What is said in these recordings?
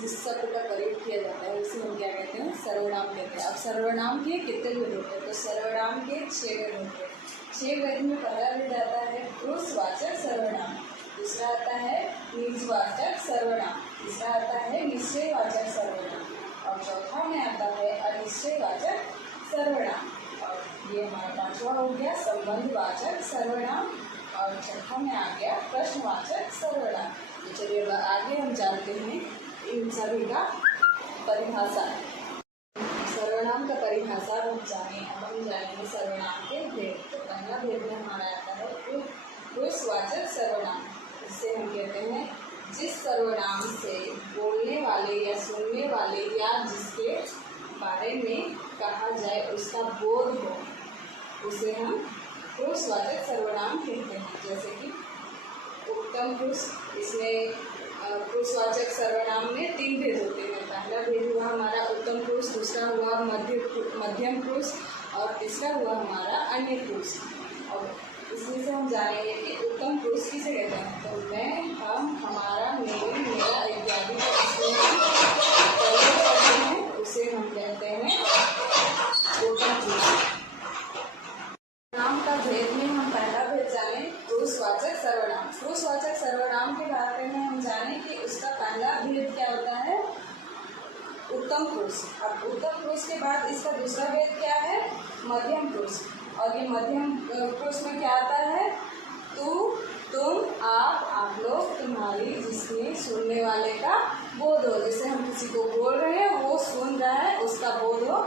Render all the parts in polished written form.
जिस शब्द का प्रयोग किया जाता है उसे हम क्या कहते हैं, सर्वनाम कहते हैं। अब सर्वनाम के कितने भेद होते हैं, तो सर्वनाम के 6 भेद होते हैं। 6 भेद में पहला भेद आता है पुरुषवाचक सर्वनाम, दूसरा आता है निजवाचक सर्वनाम, तीसरा आता है निश्चयवाचक सर्वनाम और चौथा में आता है अनिश्चयवाचक सर्वनाम। और ये हमारा 5वां हो गया संबंधवाचक सर्वनाम और छठा में आ गया प्रश्नवाचक सर्वनाम। तो चलिए आगे हम जानते हैं इन सभी का परिभाषा। सर्वनाम का परिभाषा हम जाने, अब हम जानेंगे सर्वनाम के भेद। तो पहला भेद में हमारा आता है पुरुषवाचक सर्वनाम, जिसे हम कहते हैं जिस सर्वनाम से बोलने वाले या सुनने वाले या जिसके बारे में कहा जाए उसका बोध हो, उसे हम पुरुषवाचक सर्वनाम कहते हैं। जैसे कि उत्तम पुरुष, इसमें पुरुषवाचक सर्वनाम में 3 भेद होते हैं। पहला भेद हुआ हमारा उत्तम पुरुष, दूसरा हुआ मध्यम पुरुष और तीसरा हुआ हमारा अन्य पुरुष। और इसमें से हम जानेंगे कि उत्तम पुरुष किसे कहते हैं। तो मैं, हम, हमारा, मेरे, मेरा इत्यादि उसे हम कहते हैं उत्तम पुरुष। नाम का भेद में हम पहला भेद जाने पुरुषवाचक सर्वनाम। पुरुषवाचक सर्वनाम के बारे में हम जाने कि उसका पहला भेद क्या होता है, उत्तम पुरुष। अब उत्तम पुरुष के बाद इसका दूसरा भेद क्या है, मध्यम पुरुष। और ये मध्यम पुरुष में क्या आता है, तू, तुम, आप लोग, तुम्हारी, जिसमें सुनने वाले का बोध हो। जैसे हम किसी को बोल रहे हैं, वो सुन रहा है, उसका बोध हो,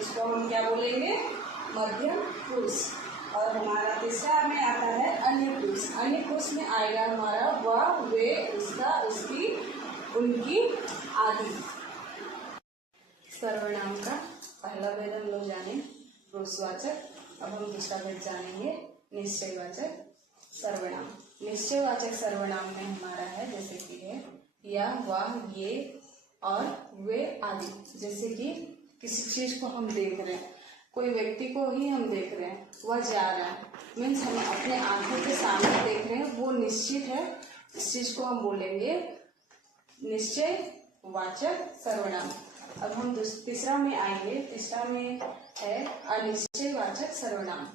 उसको हम क्या बोलेंगे, मध्यम पुरुष। और हमारा तीसरा में आता है अन्य पुरुष। अन्य पुरुष में आएगा हमारा वह, वे, उसका, उसकी, उनकी आदि। सर्वनाम का पहला भेद हम लोग जाने पुरुषवाचक। अब हम दूसरा भेद जानेंगे निश्चयवाचक सर्वनाम। निश्चयवाचक सर्वनाम में हमारा है जैसे कि है यह, वह, ये और वे आदि। जैसे कि किसी चीज को हम देख रहे हैं, कोई व्यक्ति को ही हम देख रहे हैं, वह जा रहा है, मीन्स हम अपने आंखों के सामने देख रहे हैं, वो निश्चित है, इस चीज को हम बोलेंगे निश्चयवाचक सर्वनाम। अब हम तीसरा में आएंगे। तीसरा में है अनिश्चयवाचक सर्वनाम।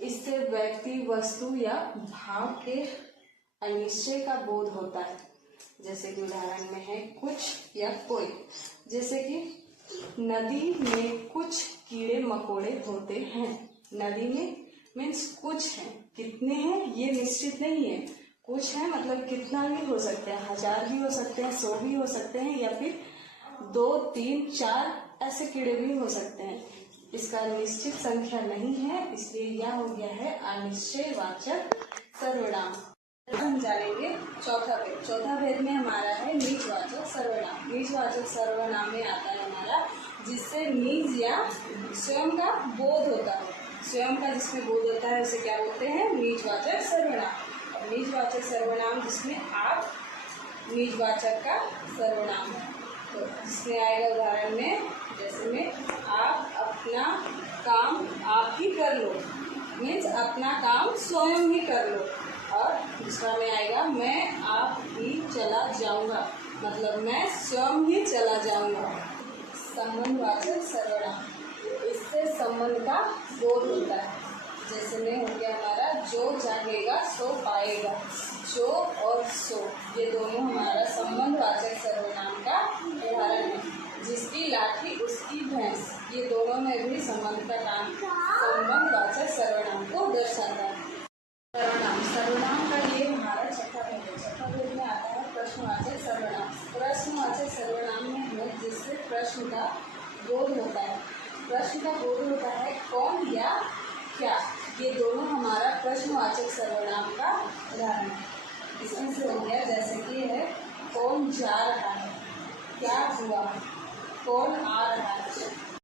इससे व्यक्ति, वस्तु या भाव के अनिश्चय का बोध होता है। जैसे कि उदाहरण में है कुछ या कोई। जैसे कि नदी में कुछ कीड़े मकोड़े होते हैं। नदी में मीन्स कुछ है, कितने हैं ये निश्चित नहीं है, कुछ है मतलब कितना भी हो सकते हैं, 1000 भी हो सकते हैं, 100 भी हो सकते हैं या फिर 2, 3, 4 ऐसे कीड़े भी हो सकते हैं। इसका निश्चित संख्या नहीं है, इसलिए यह हो गया है अनिश्चयवाचक सर्वनाम। हम जानेंगे चौथा भेद। चौथा भेद में हमारा है निजवाचक सर्वनाम। निजवाचक सर्वनाम में आता है हमारा जिससे निज या स्वयं का बोध होता है। स्वयं का जिसमें बोध होता है उसे क्या बोलते हैं, निजवाचक सर्वनाम। और निजवाचक सर्वनाम जिसमें आप निजवाचक का सर्वनाम है। तो जिसमें आएगा उदाहरण में, जैसे में आप अपना काम आप ही कर लो, मीन्स अपना काम स्वयं ही कर लो। और दूसरा में आएगा मैं आप ही चला जाऊंगा, मतलब मैं स्वयं ही चला जाऊंगा। संबंधवाचक सर्वनाम, इससे संबंध का बोध होता है। जैसे में हो गया हमारा जो चाहेगा सो पाएगा, जो और सो, ये दोनों हमारा संबंधवाचक सर्वनाम का उदाहरण है। जिसकी लाठी उसकी भैंस, ये दोनों में भी संबंध का काम संबंधवाचक सर्वनाम को दर्शाता है। सर्वनाम का ये हमारा छठा भेद है। छठा भेद में आता है प्रश्नवाचक सर्वनाम। प्रश्नवाचक सर्वनाम में है जिससे प्रश्न का बोध होता है। प्रश्न का बोध होता है कौन या क्या, ये दोनों हमारा प्रश्नवाचक सर्वनाम का उदाहरण है। इसमें से हो गया जैसे कि है कौन जा रहा है, क्या हुआ, कौन आ रहा है,